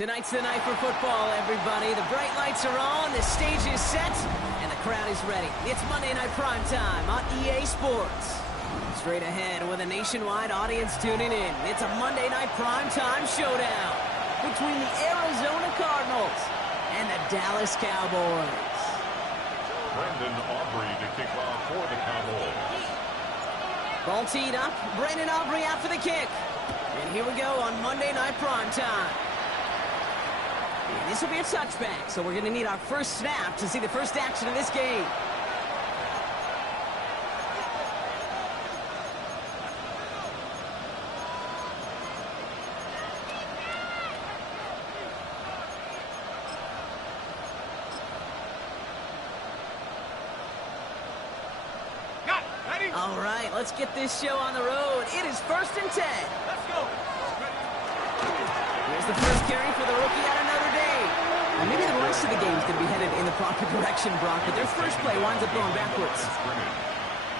Tonight's the night for football, everybody. The bright lights are on, the stage is set, and the crowd is ready. It's Monday Night Primetime on EA Sports. Straight ahead with a nationwide audience tuning in. It's a Monday Night Primetime showdown between the Arizona Cardinals and the Dallas Cowboys. Brendan Aubrey to kick off for the Cowboys. Ball teed up. Brendan Aubrey out for the kick. And here we go on Monday Night Primetime. This will be a touchback, so we're going to need our first snap to see the first action of this game. All right, let's get this show on the road. It is 1st and 10. Let's go. Here's the first carry for the rookie out of Notre Dame. And maybe the rest of the game's going to be headed in the proper direction, Brock, but their first play winds up going backwards.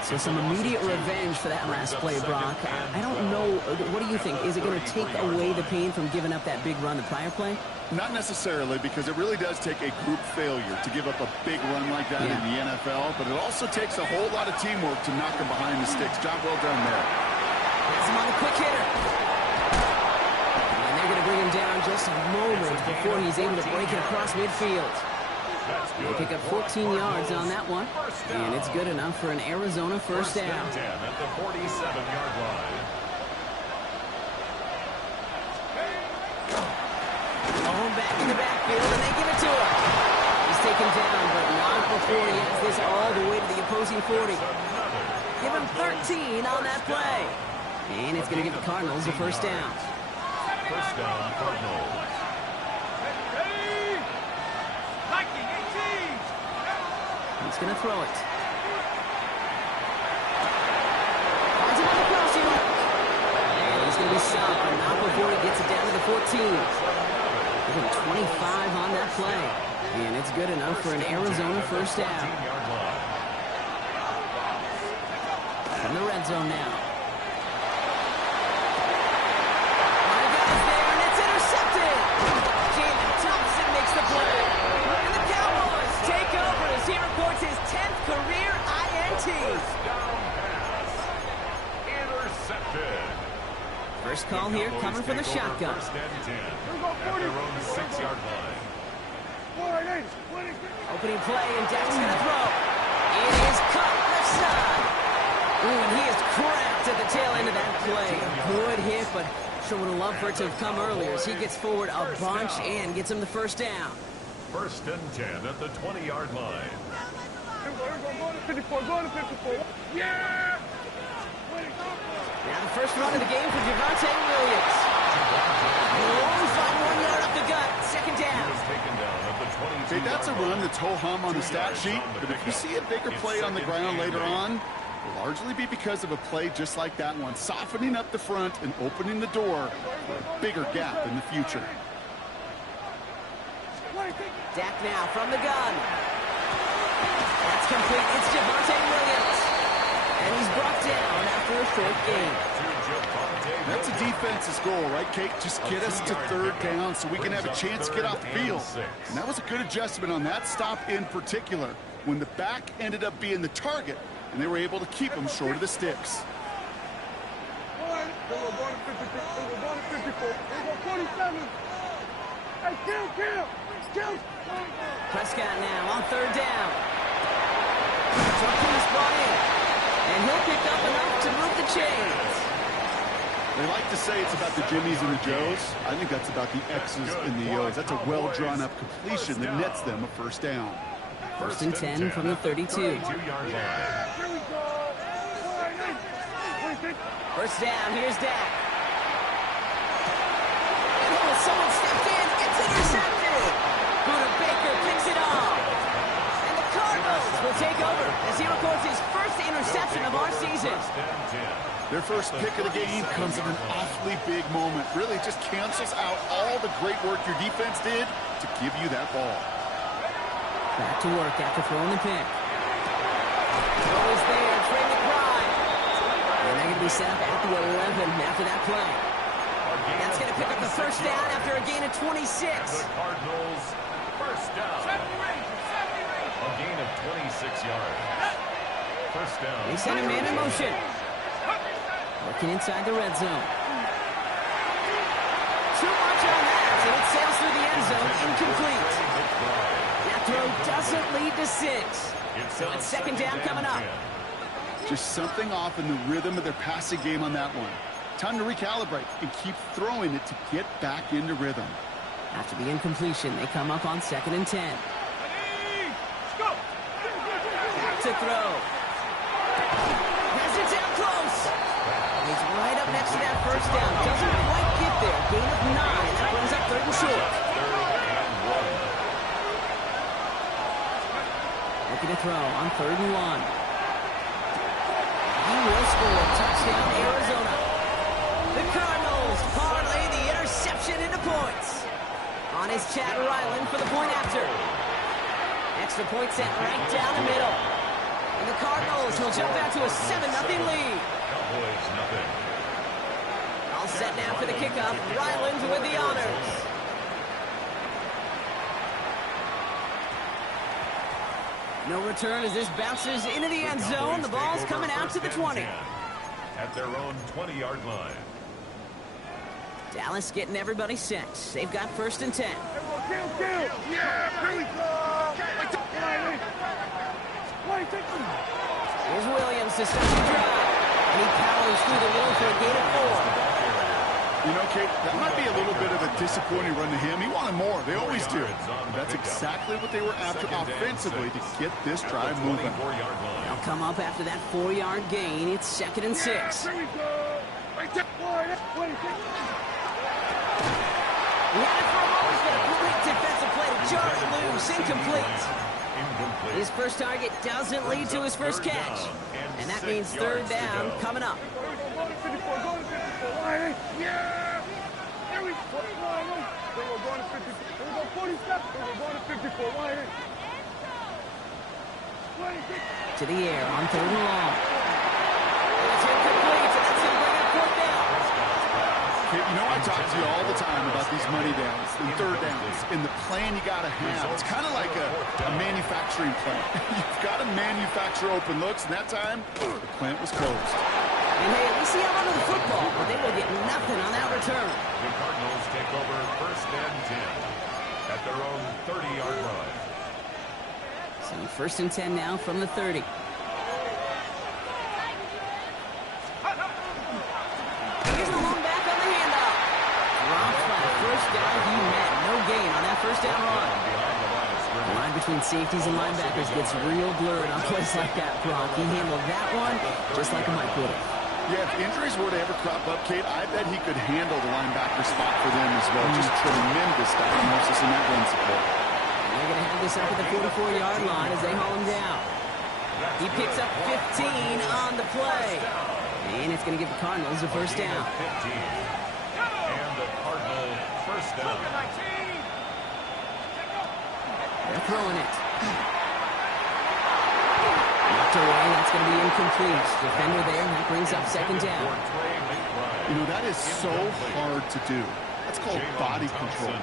So some immediate revenge for that last play, Brock. I don't know. What do you think? Is it going to take away the pain from giving up that big run the prior play? Not necessarily, because it really does take a group failure to give up a big run like that in the NFL, but it also takes a whole lot of teamwork to knock him behind the sticks. Job well done there. Has him on a quick hitter. And they're going to bring him down just a moment before he's able to break it across midfield. They pick up 14 yards on that one, and it's good enough for an Arizona first down. At the 47-yard line. Home back in the backfield, and they give it to him. He's taken down, but not before he has this all the way to the opposing 40. Give him 13 on that play. And it's going to give the Cardinals a first down. First down, Cardinals. He's going to throw it. Finds him on the crossing route. And he's going to be stopped, but not before he gets it down to the 14. Give him 25 on that play. And it's good enough for an Arizona first down. From the red zone now. My guy's there, and it's intercepted. Jalen Thompson makes the play. And the Cowboys take over as he records his 10th career INT. Down pass. Intercepted. First call here coming from the shotgun. First and 10 at their own 6-yard line. Opening play, and Dak's going to throw. It is cut left side. Ooh, and he is cracked at the tail end of that play. Good hit, but sure would have loved for it to have come earlier as he gets forward a bunch and gets him the first down. First and 10 at the 20-yard line. Go to 54. Go to 54. Yeah! Now the first run of the game for Javonte Williams. Long find 1 yard up the gut. Second down. Taken down at the 22. See, that's a run that's ho-hum on the stat sheet, but if you see a bigger play on the ground later on, it'll largely be because of a play just like that one, softening up the front and opening the door for a bigger gap in the future. Dak now from the gun. That's complete. It's Javonte Williams. And he's brought down after a short gain. That's a defense's goal, right, Kate? Just get us to third down so we can have a chance to get off the field. And that was a good adjustment on that stop in particular. When the back ended up being the target, and they were able to keep them short of the sticks. Prescott now on third down. Trump's brought in, and he'll pick up enough to move the chains. They like to say it's about the Jimmies and the Joes. I think that's about the X's and the O's. That's a well-drawn-up completion that nets them a first down. First and 10 from the 32. First down, here's Dak. Oh, someone stepped in, it's intercepted. Buda Baker picks it off. And the Cardinals will take over as he records his first interception of our season. Their first pick of the game comes at an awfully big moment. Really just cancels out all the great work your defense did to give you that ball. Back to work after throwing the pick. Throw is there, Trey McBride. And they're going to be set up at the 11 after that play. That's going to pick up the first down after a gain of 26. The Cardinals first down. A gain of 26 yards. First down. They send a man in motion. Working inside the red zone. Too much on that, and it sails through the end zone, incomplete. That throw doesn't lead to 6. So it's second down coming up. Just something off in the rhythm of their passing game on that one. Time to recalibrate and keep throwing it to get back into rhythm. After the incompletion, they come up on second and 10. Back to throw. Has it down close. He's right up next to that first down. Doesn't quite get there. Gain of 9. That brings up third and short. Looking to throw on third and 1. He will score. Touchdown, Arizona. The Cardinals parlay the interception into points. On his Chad Ryland for the point after. Extra point set right down the middle. And the Cardinals will jump out to a 7-0 lead. Cowboys nothing. All set now for the kickoff. Ryland with the honors. No return as this bounces into the end zone. The ball's coming out to the 20. At their own 20-yard line. Dallas getting everybody set. They've got first and 10. Here's Williams to start the drive. And he powers through the middle for a gain of 4. You know, Kate, that might be a little bit of a disappointing run to him. He wanted more. They always do. And that's exactly what they were after offensively to get this drive moving. They'll come up after that 4-yard gain. It's second and 6. He had it for a moment, but a great defensive play to jar it loose. Incomplete. His first target doesn't lead to his first catch. And that means third down coming up. To the air on third and long. It's incomplete, and that's going to bring up fourth down. Kate, you know I talk to you all the time about these money downs and third downs and the plan you got to have. It's kind of like a manufacturing plant. You've got to manufacture open looks, and that time, the plant was closed. And hey, we see out onto the football, but they will get nothing on that return. The Cardinals take over first and 10 at their own 30-yard line. So first and 10 now from the 30. Here's the long back on the handoff. Drops by the first down he met. No gain on that first down run. The line between safeties and linebackers gets real blurred on plays like that, Brock. He handled that one just like a Mike would have. Yeah, if injuries were to ever crop up, Kate, I bet he could handle the linebacker spot for them as well. Just tremendous diagnosis in that run support. And they're going to have this up at the 44-yard line as they haul him down. He picks up 15 on the play. And it's going to give the Cardinals a first down. 15. And the Cardinal first down. They're throwing it. Knocked away. That's going to be incomplete. Defender there. That brings up second down. You know, that is so hard to do. That's called body control.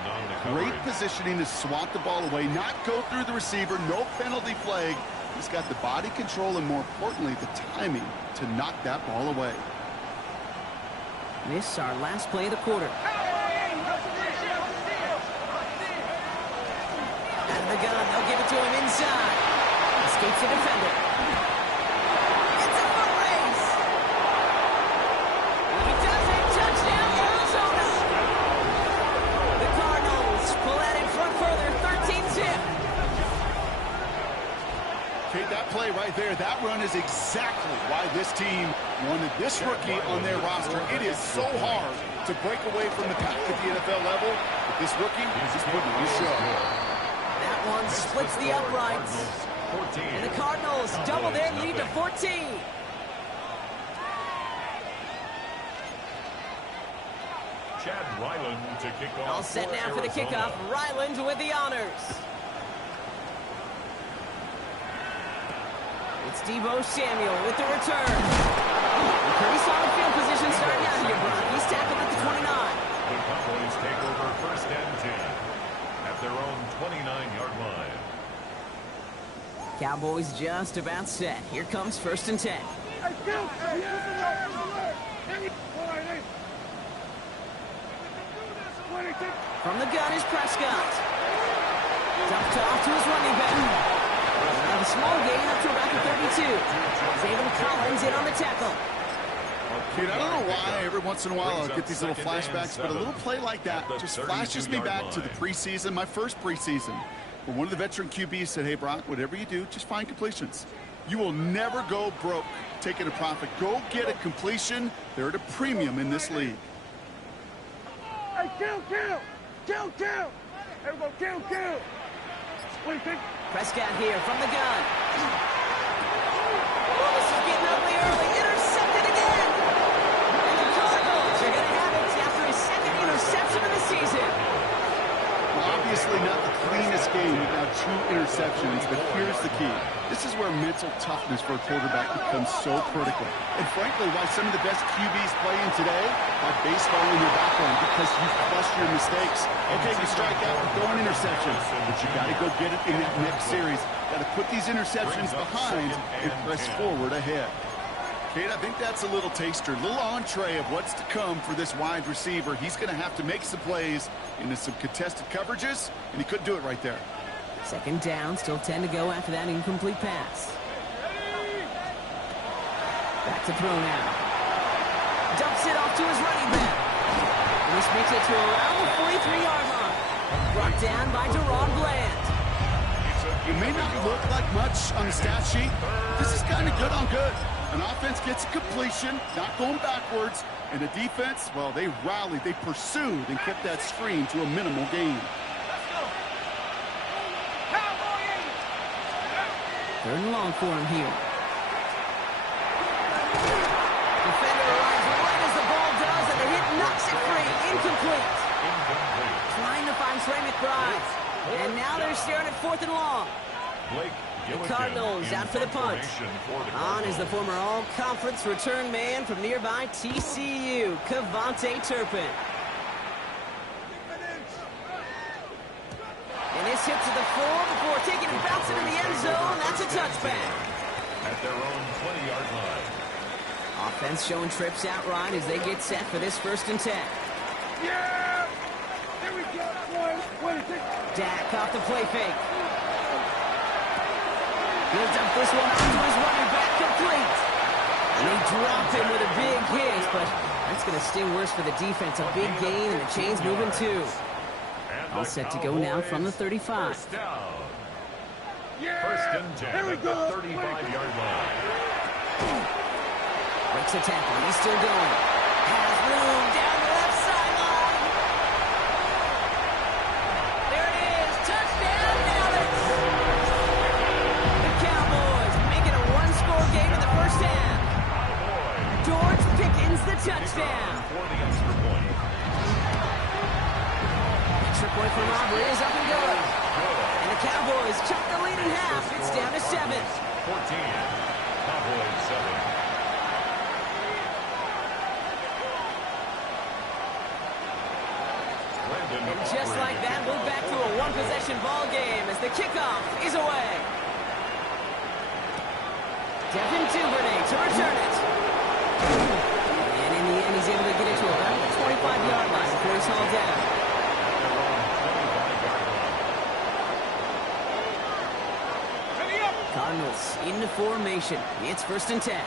Great positioning to swat the ball away, not go through the receiver, no penalty flag, He's got the body control and, more importantly, the timing to knock that ball away. This our last play of the quarter. Out of the gun, they'll give it to him inside. Escapes the defender. It's a foot race. He does it. Touchdown, Arizona. The Cardinals pull that in front further, 13-10. Okay, that play right there, that run is exactly why this team wanted this rookie on their roster. It is so hard to break away from the pack at the NFL level, but this rookie is putting on a show. That one splits the uprights. And the Cardinals double their lead to 14. Chad Ryland to kick off. All set now for the kickoff. Ryland with the honors. It's Deebo Samuel with the return. Pretty solid field position starting out here, Brock. He's tackled at the 29. The Cowboys take over 1st and 10 at their own 29-yard line. Cowboys just about set. Here comes 1st and 10. From the gun is Prescott. Dumped off to his running back. A small gain up to about the 32. Zayvon Collins in on the tackle. Dude, I don't know why every once in a while I'll get these little flashbacks, but a little play like that just flashes me back to the preseason, my first preseason, where one of the veteran QBs said, hey, Brock, whatever you do, just find completions. You will never go broke taking a profit. Go get a completion. They're at a premium in this league. Hey, kill! Everybody, kill! What do you think? Prescott here from the gun. Oh, this is getting ugly early. Intercepted again. And the Cardinals are going to have it after his second interception of the season. Well, obviously not the cleanest game without 2 interceptions, but here's the key. This is where mental toughness for a quarterback becomes so critical. And frankly, why some of the best QBs playing today have baseball in their background, because you flush your mistakes. Okay, you strike out and throw an interception, but you got to go get it in that next series. Got to put these interceptions behind and press forward ahead. Kate, I think that's a little taster, a little entree of what's to come for this wide receiver. He's going to have to make some plays into some contested coverages, and he couldn't do it right there. 2nd down, still 10 to go after that incomplete pass. Back to throw now. Dumps it off to his running back. And this makes it to around the 43-yard line. Brought down by Deron Bland. It may not look like much on the stat sheet. This is kind of good on good. An offense gets a completion, not going backwards, and the defense, well, they rallied, they pursued, and kept that screen to a minimal gain. 3rd and long for him here. Defender arrives right as the ball does, and the hit knocks it free. Incomplete. Trying to find Trey McBride. And now they're staring at 4th and long. The Cardinals out for the punt. On is the former all-conference return man from nearby TCU, Kevontae Turpin. And this hit to the 4 before taking and bouncing in the end zone. That's a touchback. At their own 20-yard line. Offense showing trips outright as they get set for this 1st and 10. Yeah! Here we go. One, Dak off the play fake. He'll dump this one onto his running back, complete. And they drop him with a big hit, but that's going to sting worse for the defense. A big gain, and the chain's moving too. All set to go now from the 35. 1st down. 1st and 10 at the 35-yard line. Breaks the tackle. He's still going. Has room down the left sideline. There it is. Touchdown, Dallas. The Cowboys make it a 1-score game in the 1st half. George Pickens the touchdown. For the extra point. Extra point from Aubrey is up and going. And the Cowboys chuck the lead in half. It's down to 7. 14. Cowboys 7. And just like that, we're back to a one-possession ball game as the kickoff is away. Devin Duvernay to return it. And in the end, he's able to get it to about the 25-yard line before he's hauled down. Cardinals into formation. It's 1st and 10.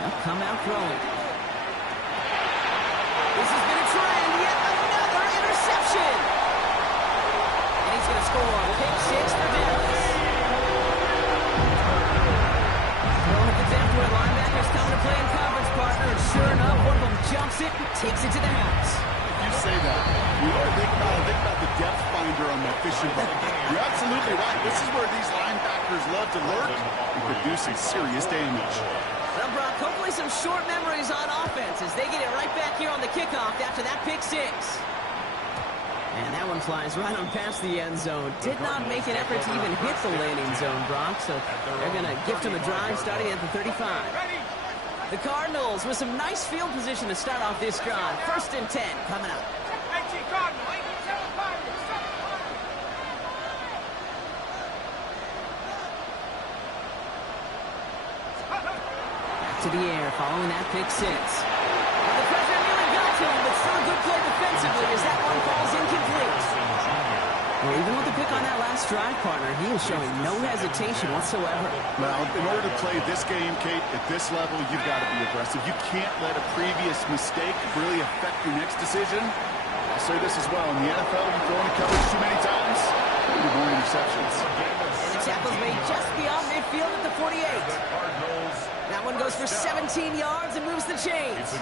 They'll come out throwing. This has been a trend. Yet another interception. And he's going to score. Pick 6 for Dallas. Throwing at the depth where linebackers coming to play in coverage, partner. And sure enough, one of them jumps it and takes it to the house. You say that. You want to think about the depth finder on that fishing boat. You're absolutely right. This is where these linebackers love to lurk and produce some serious damage. Well, Brock, hopefully some short memories on offense as they get it right back here on the kickoff after that pick 6. And that one flies right on past the end zone. Did not make an effort to even hit the landing zone, Brock, so they're going to gift him a drive starting at the 35. The Cardinals with some nice field position to start off this drive. 1st and 10 coming up. To the air, following that pick 6. Well, the pressure nearly got to him, but still a good play defensively as that one falls incomplete. Well, even with the pick on that last drive, partner, he was showing no hesitation whatsoever. Well, in order to play this game, Kate, at this level, you've got to be aggressive. You can't let a previous mistake really affect your next decision. I'll say this as well. In the NFL, you throw into coverage too many times, you get more interceptions. And the tackle's made just beyond midfield at the 48. That one goes for 17 yards and moves the chains.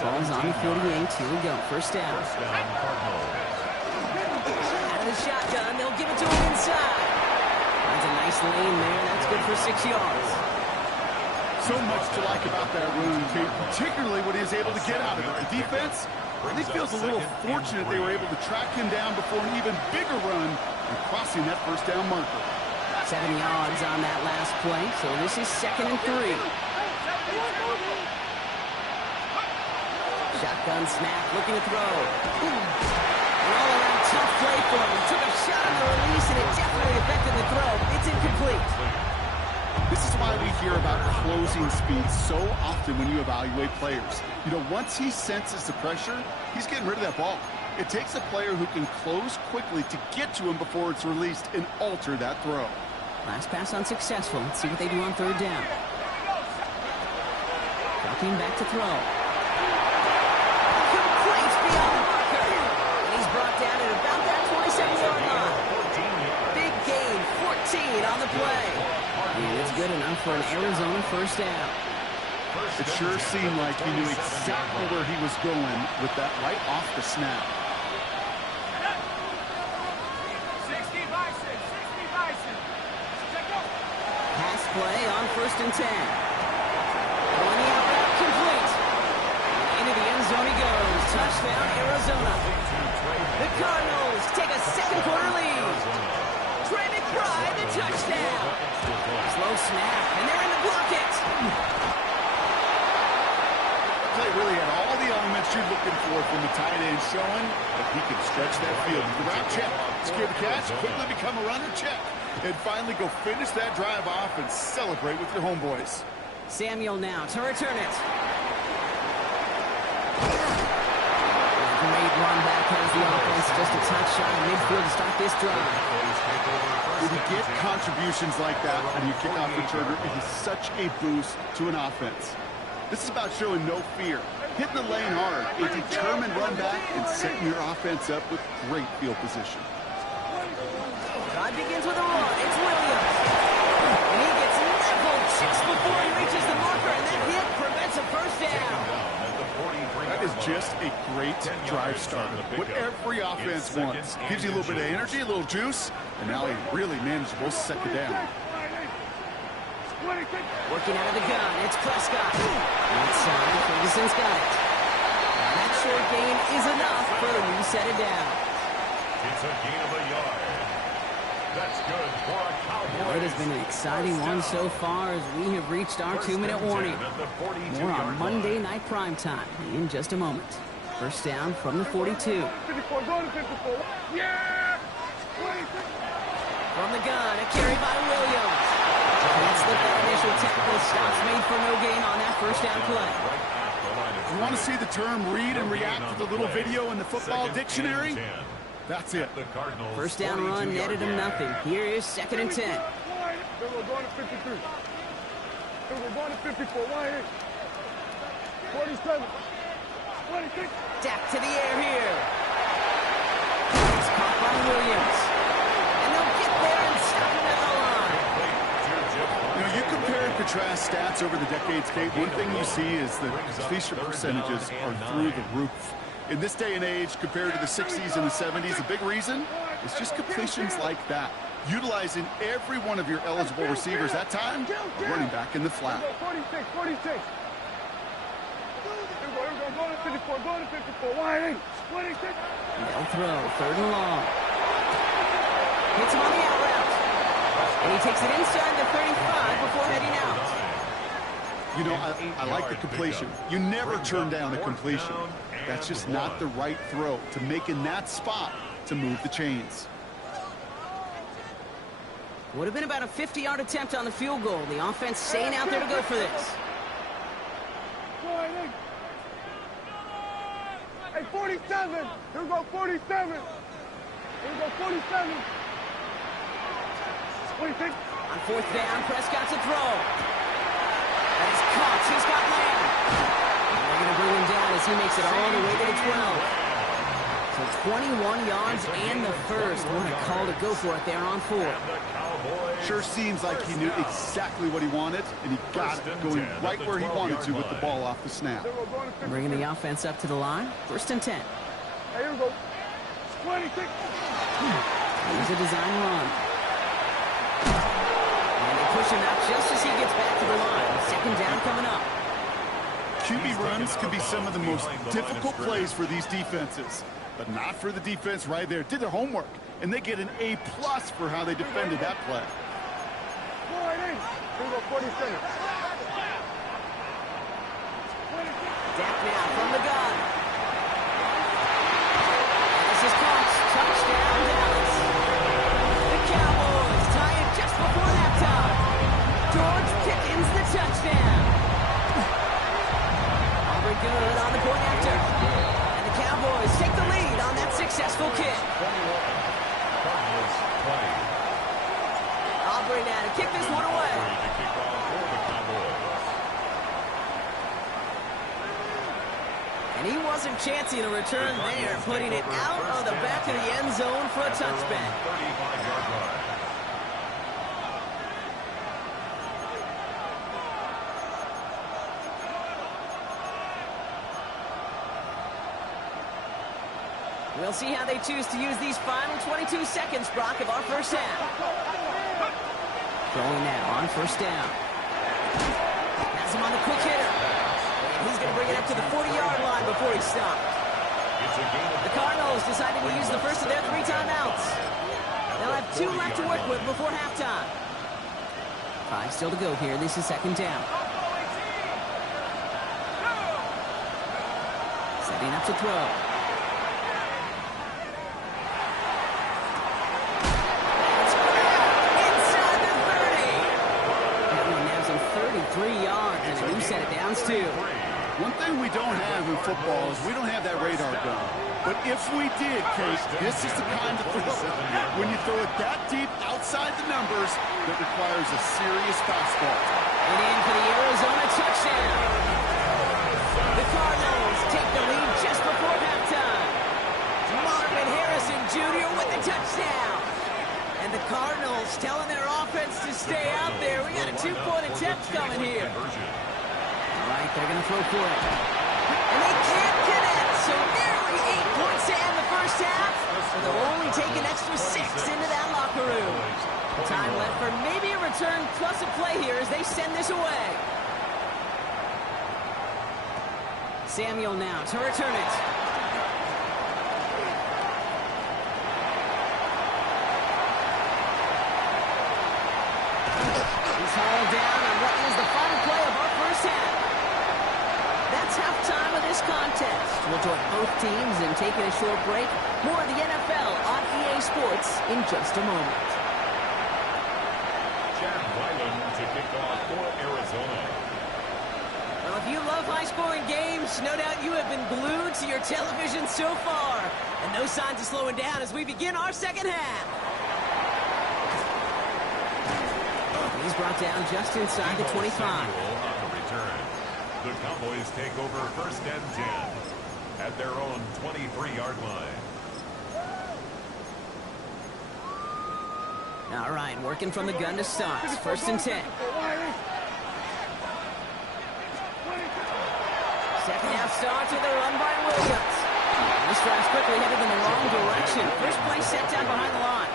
Ball's on the 48. Here we go. 1st down. Out of the shotgun, they'll give it to him inside. That's a nice lane there. That's good for 6 yards. So much to like about that run, Kate, particularly when he was able to get out of it. The defense, I think, feels a little fortunate they were able to track him down before an even bigger run and crossing that 1st down marker. 7 yards on that last play, so this is 2nd and 3. Shotgun snap, looking to throw. An all-around tough play for him. He took a shot on the release, and it definitely affected the throw. It's incomplete. This is why we hear about closing speed so often when you evaluate players. You know, once he senses the pressure, he's getting rid of that ball. It takes a player who can close quickly to get to him before it's released and alter that throw. Last pass unsuccessful. Let's see what they do on 3rd down. Ducking back to throw. Complete beyond the marker. And he's brought down at about that 27-yard line. Big gain, 14 on the play. And it's good enough for an Arizona 1st down. It sure seemed like he knew exactly where he was going with that right off the snap. Pass play on 1st and 10. Going out route complete. Into the end zone he goes. Touchdown, Arizona. The Cardinals take a 2nd quarter lead. Trey McBride, the touchdown. Slow snap, and they're in to block it. Play really had all the elements you're looking for from the tight end, showing that he can stretch that field. The route check, secure the catch, quickly become a runner, check. And finally go finish that drive off and celebrate with your homeboys. Samuel now to return it. Great run back has the offense. Just a touch shot of midfield to start this drive. When you get contributions like that on your kickoff returner, it is such a boost to an offense. This is about showing no fear, hitting the lane hard, a determined run back, and setting your offense up with great field position. Drive begins with a run. It's Williams. And he gets leveled just before he reaches the marker, and that hit prevents a 1st down. That is just a great drive starter. What every offense wants. Gives you a little bit of energy, a little juice, and now a really manageable 2nd down. Working out of the gun, it's Prescott. Outside, Ferguson's got it. And that short gain is enough for a new set it down. It's a gain of a yard. That's good for a Cowboys. It has been an exciting one so far as we have reached our 2-minute warning. More on Monday Night Primetime in just a moment. 1st down from the 42. 54, go to 54. Yeah! 26. From the gun, a carry by Williams. Can't slip that initial tackle. Stops made for no gain on that first down play. You want to see the term read and react to the little video in the football dictionary? That's it. First down run netted him nothing. Here is 2nd and 10. We're going to 53. We're going to 54. 47. 26. Dak to the air here. It's caught by Williams. And they'll get there and stop him at the line. You know, you compare and contrast stats over the decades, Kate. One thing you see is the completion percentages are through the roof. In this day and age, compared to the 60s and the 70s, a big reason is just completions like that. Utilizing every one of your eligible receivers that time, running back in the flat. 46, 46. We're going to 54, going to 54. 180, 26. They'll throw, 3rd and long. Hits him on the out route. And he takes it inside the 35 before heading out. You know, I like the completion. You never turn down a completion. That's just not the right throw to make in that spot to move the chains. Would have been about a 50-yard attempt on the field goal. The offense staying out there to go for this. Hey, 47. Here we go, 47. Here we go, 47. 26. On 4th down, Prescott to throw. And he's caught. He's got Lamb. They're going to bring him down as he makes it all the way to the 12. So 21 yards and the first. What a call to go for it there on 4. Sure seems like he knew exactly what he wanted, and he got it going right where he wanted to with the ball off the snap. Bringing the offense up to the line. 1st and 10. Hey, here we go. 26. Here's a design run. And they push him out just as he gets back to the line. 2nd down coming up. QB runs can be some of the most difficult plays for these defenses, but not for the defense right there. Did their homework, and they get an A+ for how they defended that play. Here we go, 47. Dak now from the gun. And this is caught. Touchdown, Dallas. The Cowboys tie it just before halftime. George Pickens the touchdown. Aubrey good on the point after. And the Cowboys take the lead on that successful kick. Aubrey now to kick this one away. And he wasn't chancing a return there, putting it out of the back of the end zone for a touchback. We'll see how they choose to use these final 22 seconds, Brock, of our first half. Going now on 1st down. Has him on the quick hitter. And he's going to bring it up to the 40-yard line before he's stopped. The Cardinals decided to use the first of their 3 timeouts. They'll have 2 left to work with before halftime. 5 still to go here. This is 2nd down. Setting up to throw. One thing we don't have in football is we don't have that radar gun. But if we did, Case, this is the kind of throw, when you throw it that deep outside the numbers, that requires a serious fastball. And in for the Arizona touchdown. The Cardinals take the lead just before halftime. Marvin Harrison Jr. with the touchdown. And the Cardinals telling their offense to stay out there. We got a 2-point attempt coming here. All right, they're going to throw for it. And they can't get it. So nearly 8 points to end the first half. So they'll only take an extra 6 into that locker room. Time left for maybe a return plus a play here as they send this away. Samuel now to return it. He's hauled down on what is the final play of our first half. That's halftime of this contest. We'll join both teams in taking a short break. More of the NFL on EA Sports in just a moment. Ryland to kick off for Arizona. Well, if you love high-scoring games, no doubt you have been glued to your television so far. And no signs of slowing down as we begin our second half. He's brought down just inside the 25. On the return. The Cowboys take over 1st and 10 at their own 23-yard line. All right, working from the gun to start. 1st and 10. Second half starts with a run by Williams. This drive's quickly headed in the wrong direction. First play set down behind the line.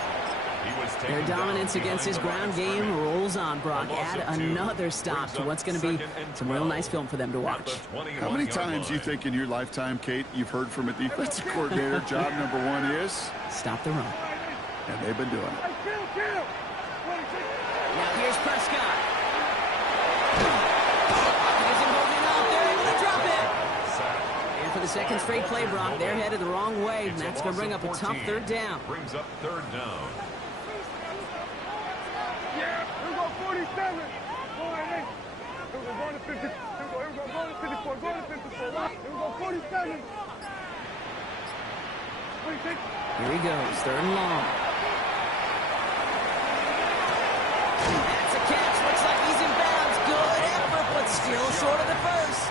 Their dominance against his ground game rolls on, Brock. Add another stop to what's going to be some real nice film for them to watch. How many times do you think in your lifetime, Kate, you've heard from a defensive coordinator, job number one is? Stop the run. And they've been doing it. Now here's Prescott. He isn't holding up. They're able to drop it. And for the second straight play, Brock, they're headed the wrong way. And that's going to bring up a tough 3rd down. Brings up 3rd down. Yeah, here we go 47. Go ahead. Here we go, going to 50. Here we go, going to 54. Going to 54. Here we go, 47. 26. Here he goes, 3rd and long. That's a catch. Looks like he's in bounds. Good effort, but still short of the first.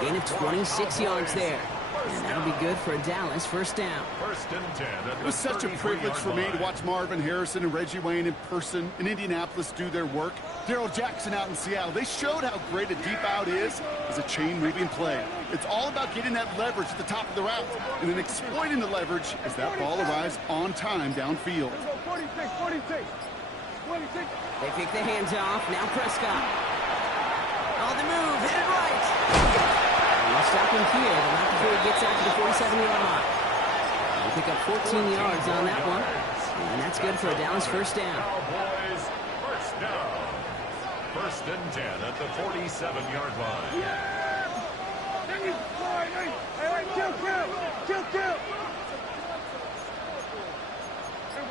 Gain of 26 yards there. And that'll be good for a Dallas 1st down. 1st and 10. It was such a privilege for me to watch Marvin Harrison and Reggie Wayne in person in Indianapolis do their work. Darrell Jackson out in Seattle. They showed how great a deep out is as a chain-moving play. It's all about getting that leverage at the top of the route and then exploiting the leverage as that ball arrives on time downfield. 46, 46, 26. They pick the hands off. Now Prescott. On the move, headed right. We'll stop him here, but not before he gets out to the 47-yard line. They pick up 14 yards on that one, and that's good for a Dallas 1st down. Cowboys 1st down. 1st and 10 at the 47-yard line. Hey, kill. Here we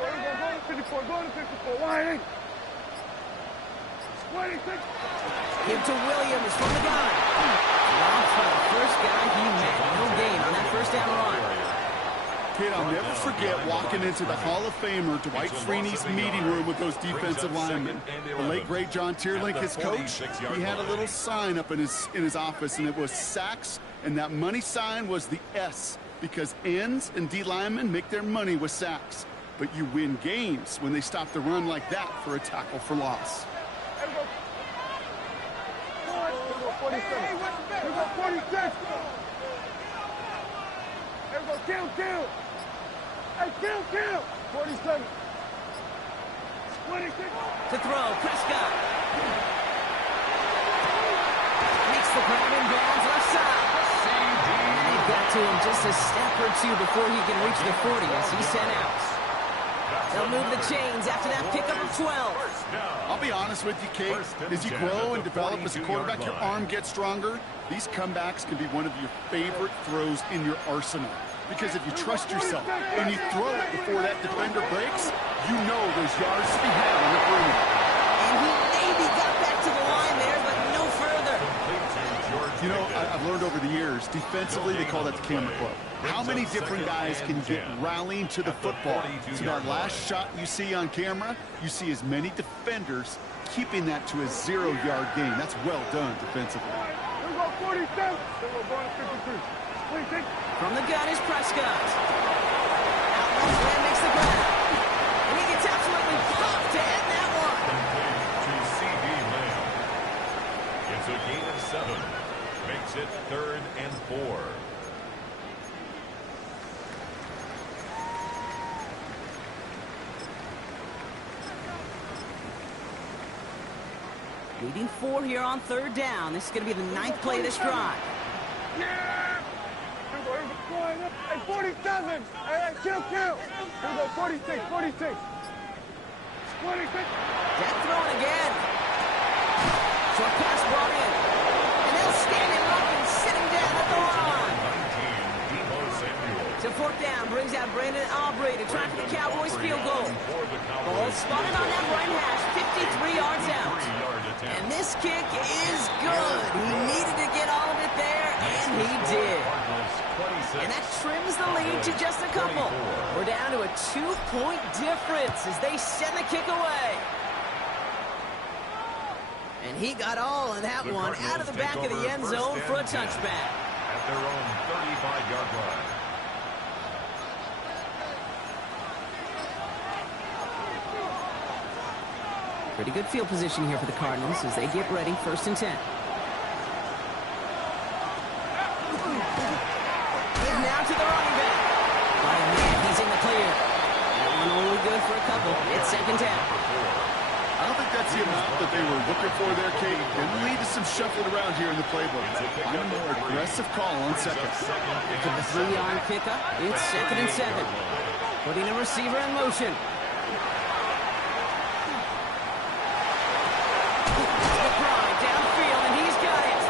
go, going to 54. Going to 54. Why? 26. Give to Williams from the gun. Lost for the first guy he met. No gain on that 1st down run. Kid, I'll never forget walking into the Hall of Famer Dwight Freeney's meeting room with those defensive linemen. The late, great John Tierlink, his coach, he had a little sign up in his office, and it was sacks, and that money sign was the S, because ends and D linemen make their money with sacks. But you win games when they stop the run like that for a tackle for loss. Here we go, 47. Here we go, 46. Here we go, kill. Hey, kill. 47. 26. To throw, Prescott. Makes the grab in bounds left side. And they've got to him just a step or two before he can reach the 40 as he's sent out. They'll move the chains after that pickup of 12. I'll be honest with you, Kate. As you grow and develop as a quarterback, your arm gets stronger. These comebacks can be one of your favorite throws in your arsenal. Because if you trust yourself and you throw it before that defender breaks, you know there's yards to be had on the perimeter. And he maybe got back to the line there, but no further. You know, I've learned over the years, defensively, they call that the camera club. How many different guys can get rallying to the football? So that last shot you see on camera, you see as many defenders keeping that to a 0-yard gain. That's well done defensively. Here we go, 47. Here we go, going to 53. 26. From the gun is Prescott. Outruns makes the grab. And he gets absolutely popped to end that one. To C.D. Lamb. It's a gain of 7. Makes it 3rd and 4. Leading 4 here on 3rd down. This is going to be the 9th play of this drive. Yeah! Here we go, going up. Hey, 47. Hey, kill. Here we go, 46. 26. Dead throwing again. Short pass brought in. And they'll stand him up and sit him down at the line. 19, Debo Samuel. So fourth down brings out Brandon Aubrey to try for the Cowboys field goal. Ball spotted on that right hash, 53 yards out. And this kick is good. He needed to get all of it there, and he did. And that trims the lead to just a couple. We're down to a 2-point difference as they send the kick away. And he got all of that one out of the back of the end zone for a touchback. At their own 35-yard line. Pretty good field position here for the Cardinals as they get ready, 1st and 10. Now to the running back. Oh, man, he's in the clear. That one only good for a couple. It's 2nd down. I don't think that's the amount that they were looking for there, Kate. Going to lead to some shuffling around here in the playbook. Find a more aggressive call on second. To the 3-yard pickup. It's 2nd and 7. Putting a receiver in motion. Downfield, and he's got it.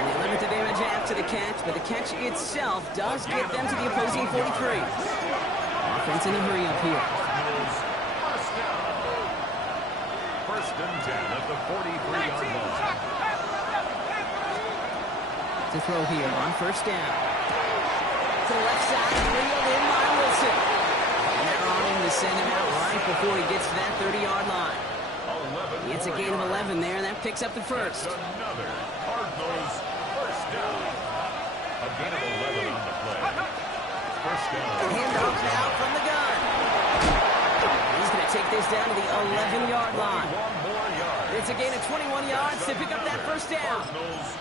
And they limit the damage after the catch, but the catch itself does get them to the opposing 43. Offense in a hurry up here. First and 10 at the 43-yard line. To throw here on 1st down. To the left side, reeled in by Wilson. And they're on him to send him out right before he gets to that 30-yard line. It's a gain of 11 there, and that picks up the first. Another Cardinals first down. A gain of 11 on the play. First down. Handoff now from the gun. He's going to take this down to the 11-yard line. It's a gain of 21 yards to pick up that 1st down.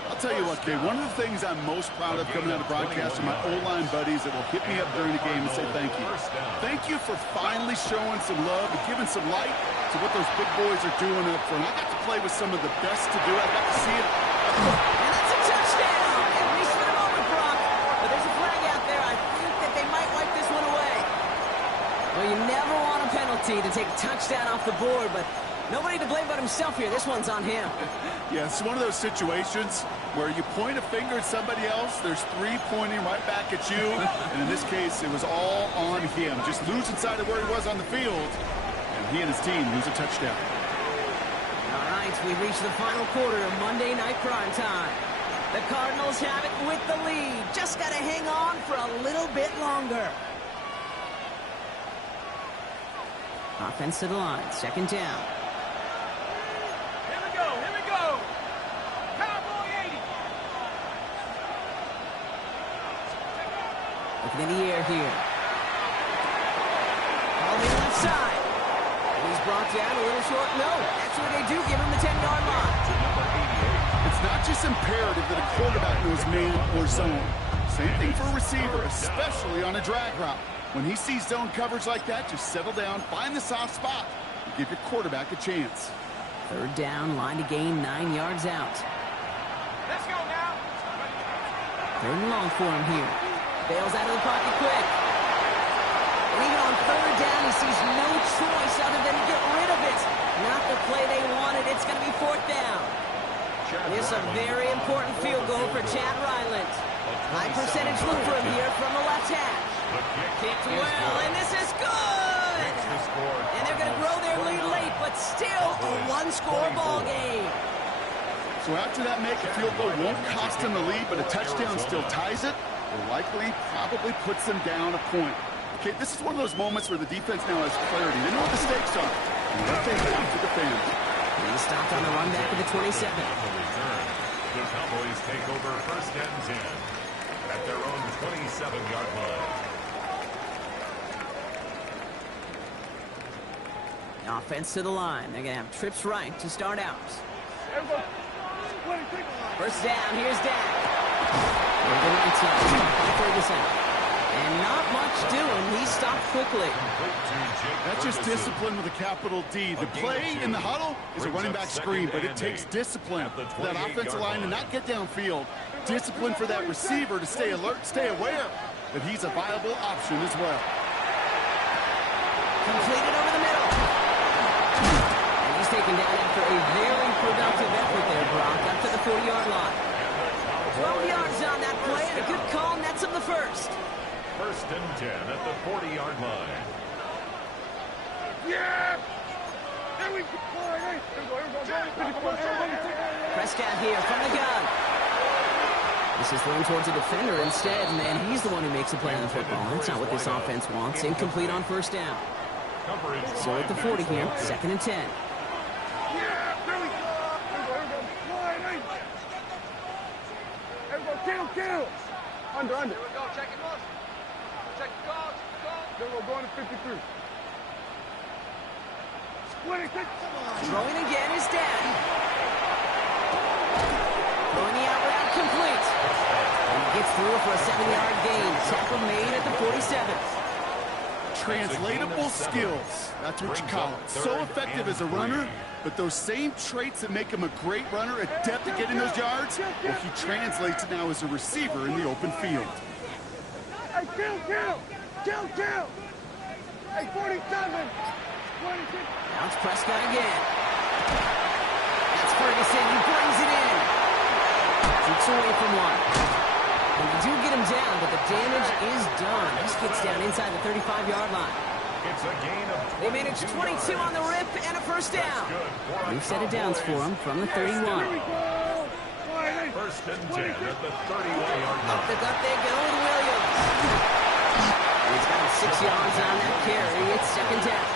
I'll tell you what, Kay, one of the things I'm most proud of coming out of broadcast are my O-line buddies that will hit me up during the game and say thank you. Thank you for finally showing some love and giving some light to what those big boys are doing up front. I got to play with some of the best to do it. I got to see it. And that's a touchdown, at least for the moment, Brock. But there's a flag out there. I think that they might wipe this one away. Well, you never want a penalty to take a touchdown off the board, but nobody to blame but himself here. This one's on him. Yeah, it's one of those situations where you point a finger at somebody else, there's 3 pointing right back at you, and in this case, it was all on him. Just losing sight of where he was on the field, and he and his team lose a touchdown. All right, we reach the final quarter of Monday Night Prime Time. The Cardinals have it with the lead. Just got to hang on for a little bit longer. Offense to the line, 2nd down. Here we go, here we go. Cowboy 80. Looking in the air here. All the left side. And he's brought down a little short. No, actually they do give him the 10-yard line. It's not just imperative that a quarterback knows man or zone. Same thing for a receiver, especially on a drag route. When he sees zone coverage like that, just settle down, find the soft spot, and give your quarterback a chance. 3rd down, line to gain 9 yards out. Let's go now. 3rd and long for him here. Bails out of the pocket quick. And even on 3rd down, he sees no choice other than to get rid of it. Not the play they wanted. It's going to be 4th down. This is a very important field goal for Chad Ryland. High percentage look for him here from the left hash. Kicked well, and this is good! And they're going to grow their lead late, but still a one-score ball game. So after that make, a field goal won't cost them the lead, but a touchdown still ties it, or likely probably puts them down a point. Okay, this is one of those moments where the defense now has clarity. They know what the stakes are, and what they have to defend. And he stopped on the run back of the 27. The Cowboys take over 1st and 10 at their own 27-yard line. Offense to the line. They're going to have trips right to start out. 1st down. Here's Dak. Over the right side. Ferguson. And not much doing. He stopped quickly. That's just discipline with a capital D. The play in the huddle is a running back screen, but it takes discipline for that offensive line to not get downfield. Discipline for that receiver to stay alert, stay aware that he's a viable option as well. Completed over the middle. And he's taken down after a very productive effort there, Brock, up to the 40-yard line. 12 yards on that play, and a good call nets him the first. First and 10 at the 40-yard line. Yeah! There we go. Prescott here from the gun. This is thrown towards a defender instead, and he's the one who makes a play on the football. That's not what this offense wants. Incomplete on first down. So at the 40 here, second and 10. Yeah! There we go. Everybody, kill. Under. Here we go. Check it, boss. Check the guards. There we go. Going to 53. Throwing again is Daddy. Throwing the out route complete. And he gets through for a 7-yard gain. Tackle made at the 47. Translatable skills. That's what you call it. So effective as a runner, but those same traits that make him a great runner, adept at getting those yards, well, he translates it now as a receiver in the open field. Hey, kill. Hey, 47. 26. Now it's Prescott again. That's Ferguson. He brings it in. Keeps away from one. And they do get him down, but the damage is done. This gets down inside the 35-yard line. It's a gain of 22. They managed 22 on the rip and a first down. New set of downs for him from the 31. First and 10 at the 31-yard line. Up the gut they go with Williams. And he's got 6 yards on that carry. It's second down.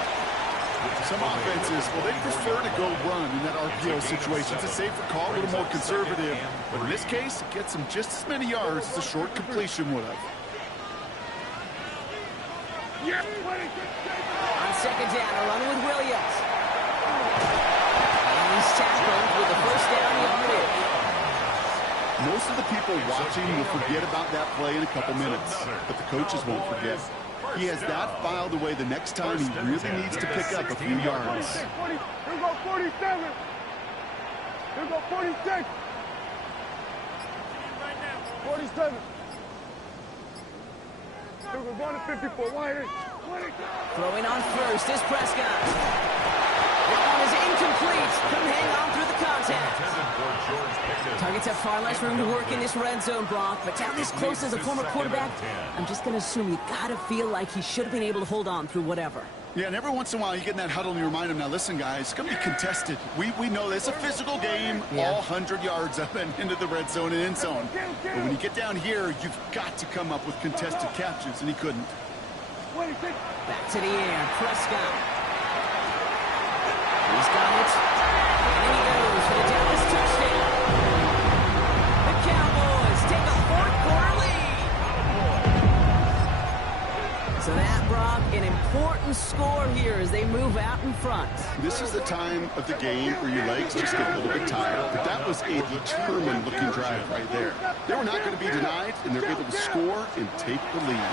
Some offenses, well, they prefer to go run in that RPO situation. It's a safer call, a little more conservative. But in this case, it gets them just as many yards as a short completion would have. On second down, a run with Williams. And he's tackled with the first down yardage. Most of the people watching will forget about that play in a couple minutes, but the coaches won't forget. He has that filed away the next time he really needs to pick up a few yards. Here we go, 47. Here we go, 46. 47. Here we go, going to 54. Throwing on first is Prescott. That one is incomplete. Couldn't hang on through the contact. Targets have far less room to work in this red zone, Brock, but down this close as a former quarterback, I'm just going to assume you got to feel like he should have been able to hold on through whatever. Yeah, and every once in a while you get in that huddle and you remind him, now listen, guys, it's going to be contested. We know it's a physical game, all 100 yards up and into the red zone and end zone. But when you get down here, you've got to come up with contested catches, and he couldn't. Back to the air, Prescott. He's got it. And he goes for the Dallas touchdown. The Cowboys take a fourth-quarter lead. So that, Brock, an important score here as they move out in front. This is the time of the game where your legs just get a little bit tired. But that was a determined-looking drive right there. They were not going to be denied, and they're able to score and take the lead.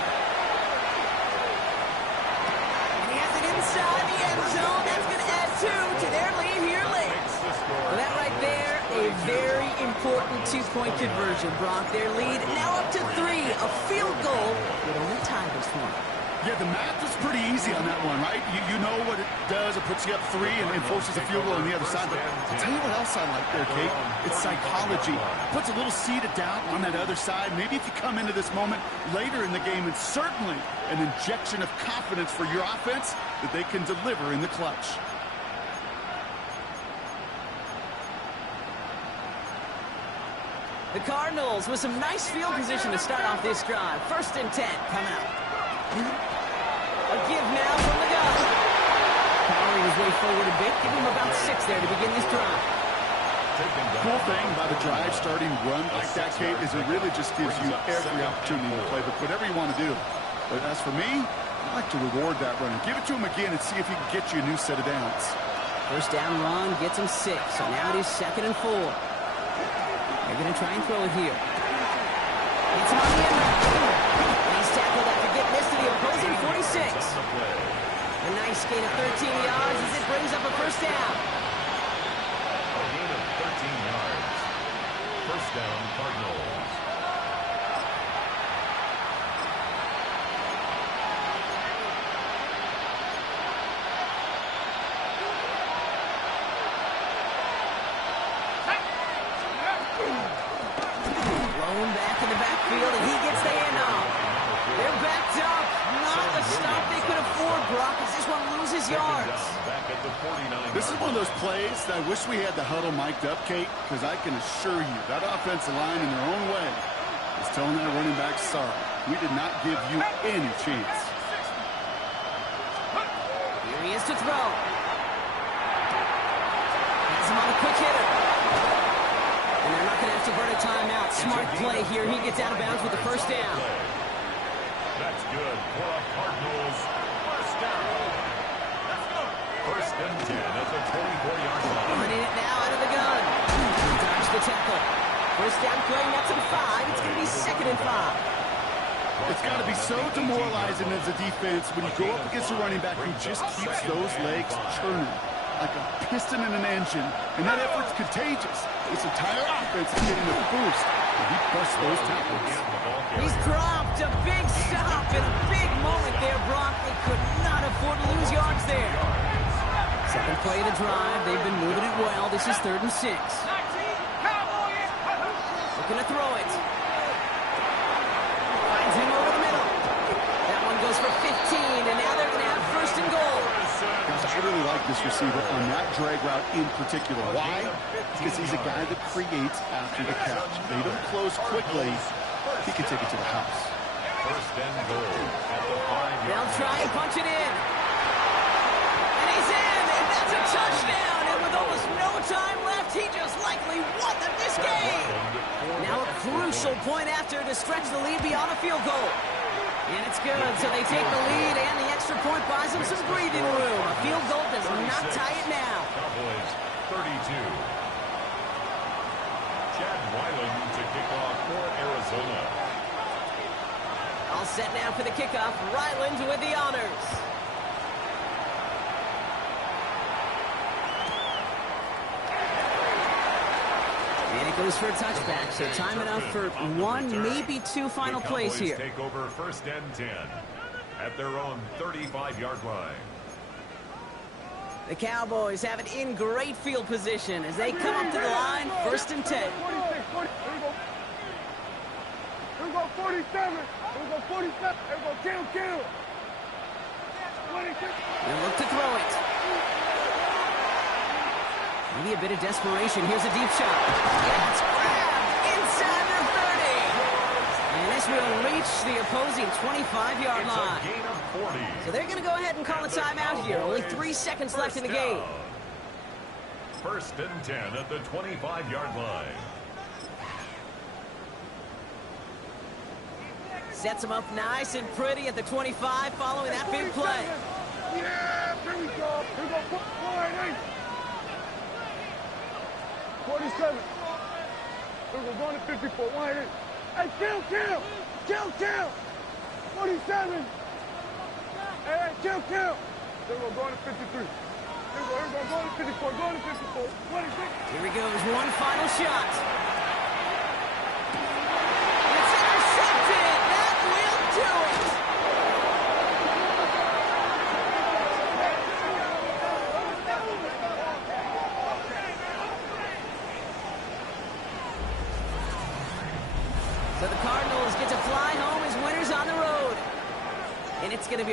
And he has it inside the end zone. That's going to add 2 to their lead here late. Well, that right there, a very important two-point conversion, Brock. Their lead now up to 3. A field goal would only tie this one. Yeah, the math is pretty easy on that one, right? You know what it does. It puts you up 3 and forces a field goal on the other side. But I'll tell you what else I like there, Kate. It's psychology. It puts a little seed of doubt on that other side. Maybe if you come into this moment later in the game, it's certainly an injection of confidence for your offense that they can deliver in the clutch. The Cardinals with some nice field position to start off this drive. First and 10 coming up. A give now from the gun. Powering his way forward a bit. Give him about 6 there to begin this drive. Cool thing about a drive starting run like that, Kate, is it really just gives you every opportunity to play whatever you want to do. But as for me, I like to reward that runner. Give it to him again and see if he can get you a new set of downs. First down run gets him 6. So now it is 2nd and 4. They're going to try and throw it here. It's on the end. He's tackled after getting this to the opposing 46. A nice gain of 13 yards as it brings up a first down. A gain of 13 yards. First down, Cardinals. Blown back in the backfield, and he gets the handoff. They're backed up. Brock, as this one loses yards. Back at the 49. This is one of those plays that I wish we had the huddle mic'd up, Kate, because I can assure you that offensive line in their own way is telling that running back, sorry, we did not give you any chance. Here he is to throw. Has him on a quick hitter. And they're not going to have to burn a timeout. Smart play here. He gets out of bounds with the first down. That's good for a Cardinals first down. First and 10 at the 24-yard line. Running it now out of the gun. He dodged the tackle. First down play, that's at 5. It's going to be 2nd and 5. It's got to be so demoralizing as a defense when you go up against a running back who just keeps those legs churning like a piston in an engine, and that effort's contagious. This entire offense is getting a boost, and he busts those tackles. He's dropped a big stop and a big moment there, Brock. They could not afford to lose yards there. Second play of the drive. They've been moving it well. This is 3rd and 6. Looking to throw it. Finds him over the middle. That one goes for 15, and now they're going to have 1st and goal. Gosh, I really like this receiver on that drag route in particular. Why? Because he's a guy that creates after the catch. If they don't close quickly, he can take it to the house. First and goal at the 5-yard line. They'll try and punch it in. And he's in, and that's a touchdown. And with almost no time left, he just likely won this game. Now a crucial point after to stretch the lead beyond a field goal. And it's good, so they take the lead, and the extra point buys them some breathing room. A field goal does not tie it now. Cowboys 32. Chad Weiland to kick off for Arizona. All set now for the kickoff. Ryland with the honors. And it goes for a touchback, so time enough for 1, maybe 2 final plays here. Take over 1st and 10 at their own 35-yard line. The Cowboys have it in great field position as they come up to the line, 1st and 10. Here we go, 47. Here we go, 47. Here we go, kill. 26. They'll look to throw it. Maybe a bit of desperation. Here's a deep shot. It's grabbed inside their 30. And this will reach the opposing 25-yard line. Gain of 40. So they're going to go ahead and call a timeout here. Only 3 seconds left in the game. First and 10 at the 25-yard line. Sets them up nice and pretty at the 25 following that big play. Yeah, here we go. Here we go, 47. Here we go, going to 54. 1-8. Hey, kill. 47. Hey, kill. Here we go, going to 53. Here we go, going to 54. Going to 54. 26. Here he goes, one final shot. It's intercepted. That will do it. So the Cardinals get to fly home as winners on the road. And it's going to be